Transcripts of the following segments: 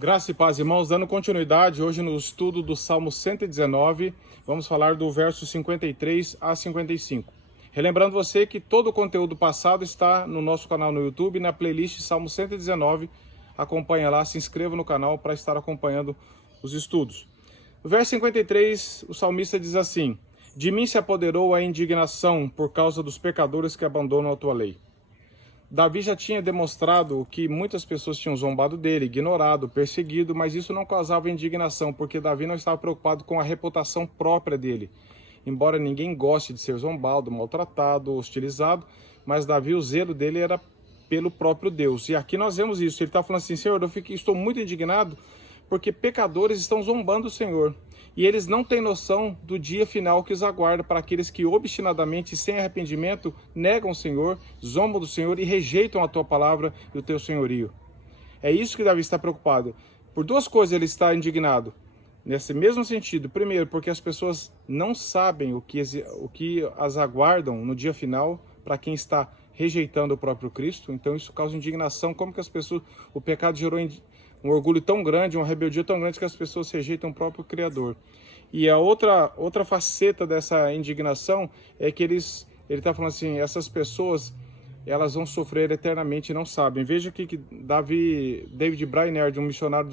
Graça e paz, irmãos, dando continuidade hoje no estudo do Salmo 119, vamos falar do verso 53 a 55. Relembrando você que todo o conteúdo passado está no nosso canal no YouTube, na playlist Salmo 119. Acompanha lá, se inscreva no canal para estar acompanhando os estudos. No verso 53, o salmista diz assim: De mim se apoderou a indignação por causa dos pecadores que abandonam a tua lei. Davi já tinha demonstrado que muitas pessoas tinham zombado dele, ignorado, perseguido, mas isso não causava indignação, porque Davi não estava preocupado com a reputação própria dele. Embora ninguém goste de ser zombado, maltratado, hostilizado, mas Davi, o zelo dele era pelo próprio Deus. E aqui nós vemos isso. Ele está falando assim: Senhor, estou muito indignado porque pecadores estão zombando o Senhor. E eles não têm noção do dia final que os aguarda para aqueles que obstinadamente e sem arrependimento negam o Senhor, zombam do Senhor e rejeitam a tua palavra e o teu senhorio. É isso que Davi está preocupado. Por duas coisas ele está indignado. Nesse mesmo sentido, primeiro, porque as pessoas não sabem o que as aguardam no dia final para quem está rejeitando o próprio Cristo. Então isso causa indignação. Como que as pessoas, o pecado gerou um orgulho tão grande, uma rebeldia tão grande que as pessoas rejeitam o próprio Criador. E a outra faceta dessa indignação é que ele está falando assim: essas pessoas, elas vão sofrer eternamente e não sabem. Veja aqui que David Brainerd, um missionário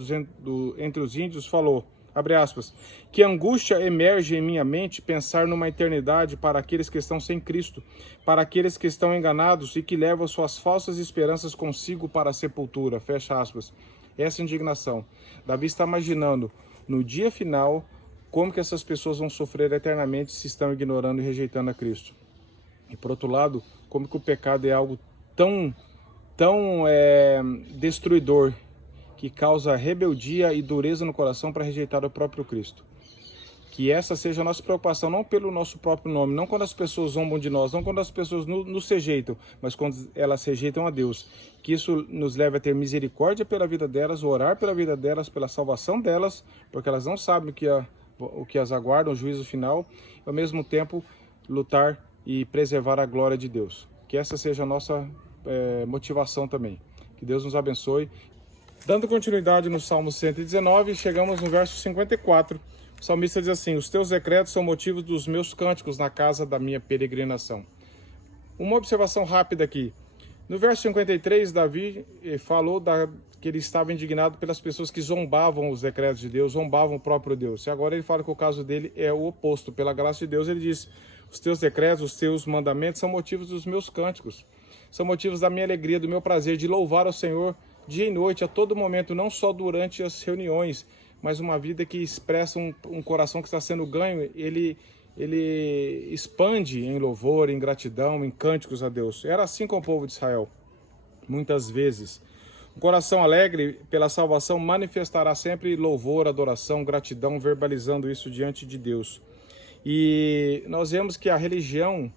entre os índios, falou, abre aspas, que angústia emerge em minha mente pensar numa eternidade para aqueles que estão sem Cristo, para aqueles que estão enganados e que levam suas falsas esperanças consigo para a sepultura, fecha aspas. Essa indignação. Davi está imaginando no dia final como que essas pessoas vão sofrer eternamente se estão ignorando e rejeitando a Cristo. E por outro lado, como que o pecado é algo tão destruidor, que causa rebeldia e dureza no coração para rejeitar o próprio Cristo. Que essa seja a nossa preocupação, não pelo nosso próprio nome, não quando as pessoas zombam de nós, não quando as pessoas nos rejeitam, mas quando elas rejeitam a Deus. Que isso nos leve a ter misericórdia pela vida delas, orar pela vida delas, pela salvação delas, porque elas não sabem o que as aguarda, o juízo final, e ao mesmo tempo lutar e preservar a glória de Deus. Que essa seja a nossa motivação também. Que Deus nos abençoe. Dando continuidade no Salmo 119, chegamos no verso 54. O salmista diz assim: os teus decretos são motivos dos meus cânticos na casa da minha peregrinação. Uma observação rápida aqui. No verso 53, Davi falou que ele estava indignado pelas pessoas que zombavam os decretos de Deus, zombavam o próprio Deus. E agora ele fala que o caso dele é o oposto. Pela graça de Deus, ele diz: os teus decretos, os teus mandamentos são motivos dos meus cânticos. São motivos da minha alegria, do meu prazer de louvar ao Senhor dia e noite, a todo momento, não só durante as reuniões, mas uma vida que expressa um coração que está sendo ganho, ele expande em louvor, em gratidão, em cânticos a Deus. Era assim com o povo de Israel, muitas vezes. Um coração alegre pela salvação manifestará sempre louvor, adoração, gratidão, verbalizando isso diante de Deus. E nós vemos que a religião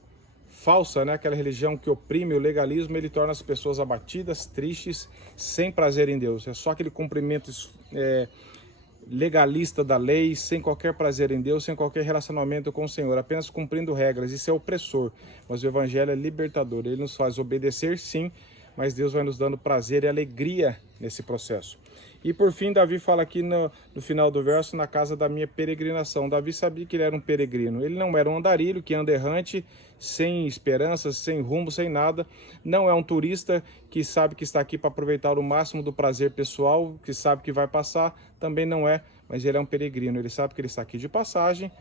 falsa, né? Aquela religião que oprime, o legalismo, ele torna as pessoas abatidas, tristes, sem prazer em Deus. É só aquele cumprimento legalista da lei, sem qualquer prazer em Deus, sem qualquer relacionamento com o Senhor, apenas cumprindo regras. Isso é opressor, mas o Evangelho é libertador. Ele nos faz obedecer, sim, mas Deus vai nos dando prazer e alegria nesse processo. E por fim, Davi fala aqui no final do verso: na casa da minha peregrinação. Davi sabia que ele era um peregrino. Ele não era um andarilho que anda errante, sem esperanças, sem rumo, sem nada. Não é um turista que sabe que está aqui para aproveitar o máximo do prazer pessoal, que sabe que vai passar. Também não é, mas ele é um peregrino. Ele sabe que ele está aqui de passagem.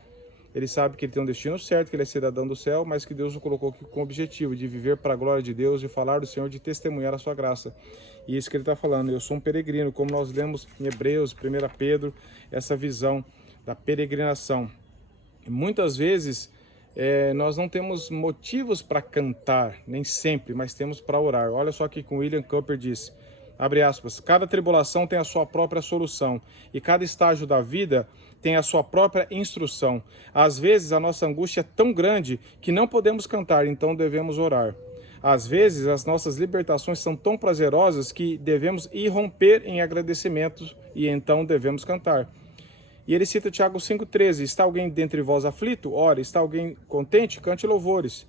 Ele sabe que ele tem um destino certo, que ele é cidadão do céu, mas que Deus o colocou aqui com o objetivo de viver para a glória de Deus, de falar do Senhor, de testemunhar a sua graça. E isso que ele está falando: eu sou um peregrino, como nós lemos em Hebreus, 1 Pedro, essa visão da peregrinação. E muitas vezes nós não temos motivos para cantar, nem sempre, mas temos para orar. Olha só aqui que William Cowper diz, abre aspas, cada tribulação tem a sua própria solução, e cada estágio da vida tem a sua própria instrução. Às vezes a nossa angústia é tão grande que não podemos cantar, então devemos orar. Às vezes as nossas libertações são tão prazerosas que devemos irromper em agradecimentos e então devemos cantar. E ele cita Tiago 5,13, está alguém dentre vós aflito? Ore. Está alguém contente? Cante louvores.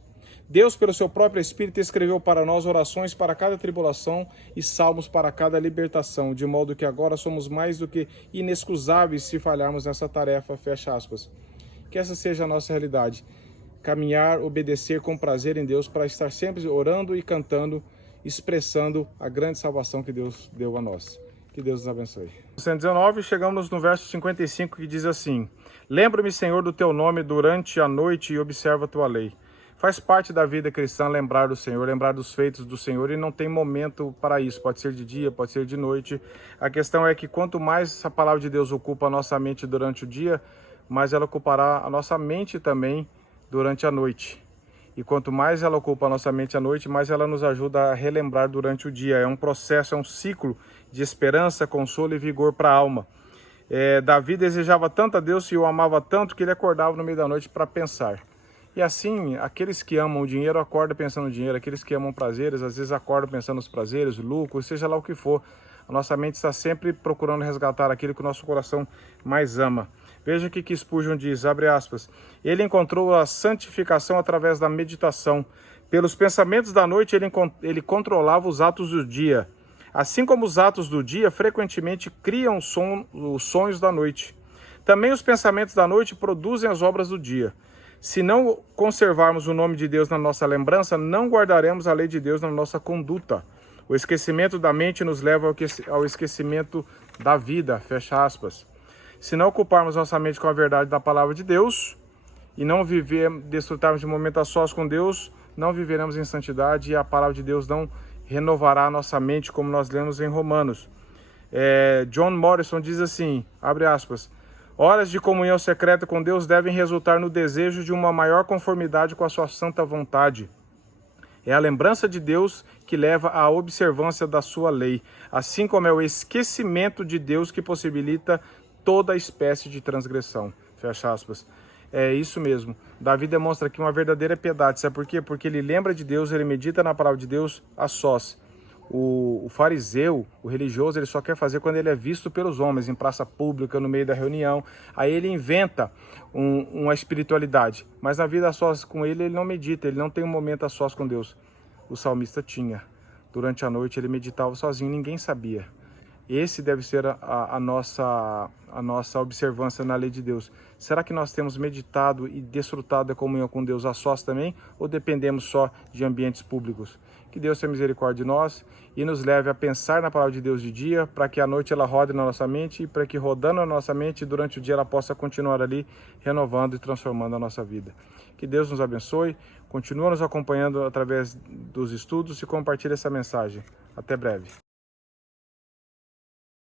Deus, pelo seu próprio Espírito, escreveu para nós orações para cada tribulação e salmos para cada libertação, de modo que agora somos mais do que inexcusáveis se falharmos nessa tarefa, fecha aspas. Que essa seja a nossa realidade. Caminhar, obedecer com prazer em Deus para estar sempre orando e cantando, expressando a grande salvação que Deus deu a nós. Que Deus nos abençoe. 119, chegamos no verso 55 que diz assim: Lembra-me, Senhor, do teu nome durante a noite e observa a tua lei. Faz parte da vida cristã lembrar do Senhor, lembrar dos feitos do Senhor, e não tem momento para isso. Pode ser de dia, pode ser de noite. A questão é que quanto mais a palavra de Deus ocupa a nossa mente durante o dia, mais ela ocupará a nossa mente também durante a noite. E quanto mais ela ocupa a nossa mente à noite, mais ela nos ajuda a relembrar durante o dia. É um processo, é um ciclo de esperança, consolo e vigor para a alma. Davi desejava tanto a Deus e o amava tanto que ele acordava no meio da noite para pensar. E assim, aqueles que amam o dinheiro acordam pensando no dinheiro, aqueles que amam prazeres, às vezes acordam pensando nos prazeres, lucro, seja lá o que for. A nossa mente está sempre procurando resgatar aquilo que o nosso coração mais ama. Veja o que Spurgeon diz, abre aspas, ele encontrou a santificação através da meditação. Pelos pensamentos da noite ele controlava os atos do dia. Assim como os atos do dia frequentemente criam os sonhos da noite. Também os pensamentos da noite produzem as obras do dia. Se não conservarmos o nome de Deus na nossa lembrança, não guardaremos a lei de Deus na nossa conduta. O esquecimento da mente nos leva ao esquecimento da vida, fecha aspas. Se não ocuparmos nossa mente com a verdade da palavra de Deus e não desfrutarmos de momento a sós com Deus, não viveremos em santidade e a palavra de Deus não renovará a nossa mente, como nós lemos em Romanos. John Morrison diz assim, abre aspas, horas de comunhão secreta com Deus devem resultar no desejo de uma maior conformidade com a sua santa vontade. É a lembrança de Deus que leva à observância da sua lei, assim como é o esquecimento de Deus que possibilita toda espécie de transgressão. Fecha aspas. É isso mesmo. Davi demonstra aqui uma verdadeira piedade. Sabe por quê? Porque ele lembra de Deus, ele medita na palavra de Deus a sós. O fariseu, o religioso, ele só quer fazer quando ele é visto pelos homens, em praça pública, no meio da reunião. Aí ele inventa uma espiritualidade. Mas na vida a sós com ele não medita, ele não tem um momento a sós com Deus. O salmista tinha. Durante a noite ele meditava sozinho, ninguém sabia. Esse deve ser a nossa observância na lei de Deus. Será que nós temos meditado e desfrutado da comunhão com Deus a sós também? Ou dependemos só de ambientes públicos? Que Deus tenha misericórdia de nós e nos leve a pensar na palavra de Deus de dia, para que à noite ela rode na nossa mente e para que rodando na nossa mente, durante o dia ela possa continuar ali, renovando e transformando a nossa vida. Que Deus nos abençoe, continue nos acompanhando através dos estudos e compartilhe essa mensagem. Até breve.